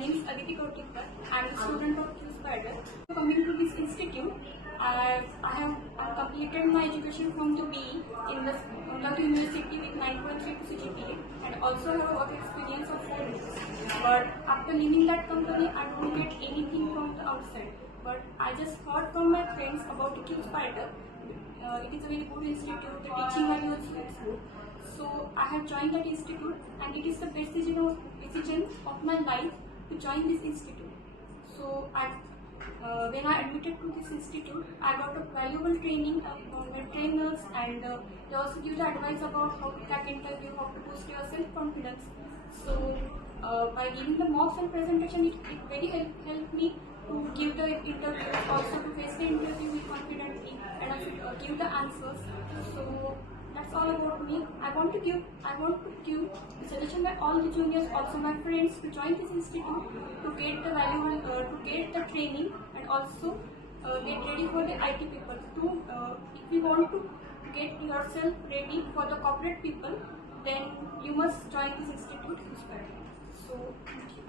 name is Aditi. I am a student of Qspiders. Coming to this institute, I have completed my education from the BE in the London University with 9.32 CGPA and also have a work experience of 4 years. But after leaving that company, I don't get anything from the outside. But I just heard from my friends about the Qspiders. It is a very good institute. The teaching value also is good. So I have joined that institute, and it is the best decision of my life to join this institute. So when I admitted to this institute, I got a valuable training from my trainers, and they also give the advice about how to crack interview, how to boost your self-confidence. So by giving the mocks and presentation, it very helped me to give the interview, also to face the interview with confidently, and also give the answers. So that's all about me. I want to give suggestion by all the juniors, also my friends, to join this institute to get the valuable, to get the training, and also get ready for the IT people. If you want to get yourself ready for the corporate people, then you must join this institute. So thank you.